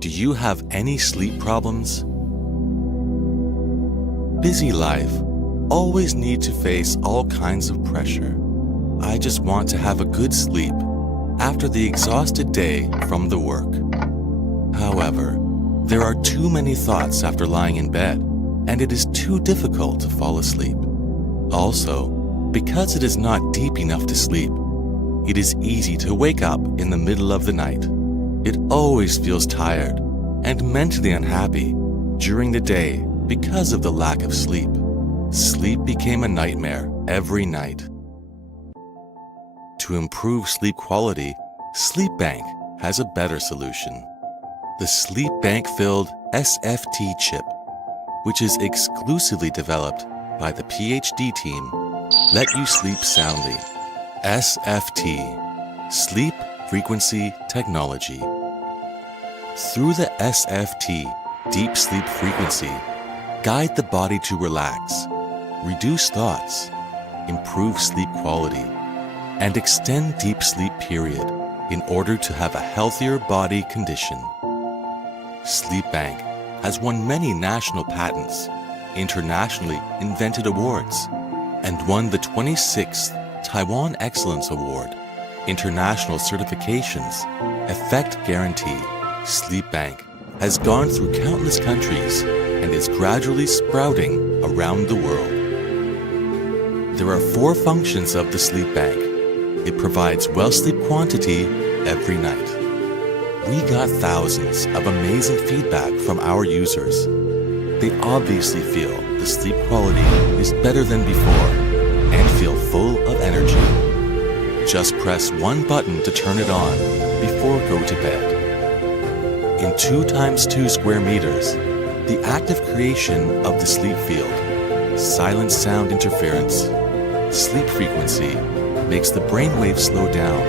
Do you have any sleep problems? Busy life. Always need to face all kinds of pressure. I just want to have a good sleep after the exhausted day from the work. However, there are too many thoughts after lying in bed, and it is too difficult to fall asleep. Also, because it is not deep enough to sleep, it is easy to wake up in the middle of the night. It always feels tired and mentally unhappy during the day because of the lack of sleep. Sleep became a nightmare every night. To improve sleep quality, SleepBank has a better solution. The SleepBank-filled SFT chip, which is exclusively developed by the PhD team, let you sleep soundly. SFT, Sleep Frequency Technology. Through the SFT deep sleep frequency, guide the body to relax, reduce thoughts, improve sleep quality, and extend deep sleep period in order to have a healthier body condition. SleepBank has won many national patents, internationally invented awards, and won the 26th Taiwan Excellence Award, international certifications, effect guarantee. SleepBank has gone through countless countries and is gradually sprouting around the world. There are 4 functions of the SleepBank. It provides well sleep quantity every night. We got thousands of amazing feedback from our users. They obviously feel the sleep quality is better than before and feel full of energy. Just press one button to turn it on before go to bed. In 2 × 2 square meters, the active creation of the sleep field, silent sound interference, sleep frequency makes the brainwaves slow down,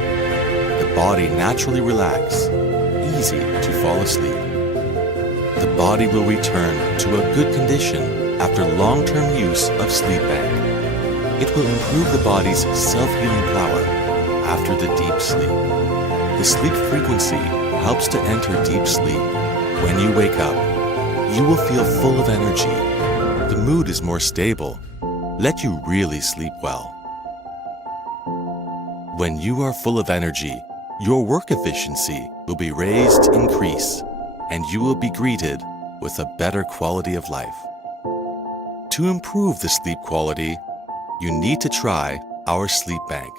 the body naturally relax, easy to fall asleep. The body will return to a good condition after long-term use of SleepBank. It will improve the body's self-healing power after the deep sleep. The sleep frequency helps to enter deep sleep. When you wake up, you will feel full of energy. The mood is more stable. Let you really sleep well. When you are full of energy, your work efficiency will be raised to increase, and you will be greeted with a better quality of life. To improve the sleep quality, you need to try our SleepBank.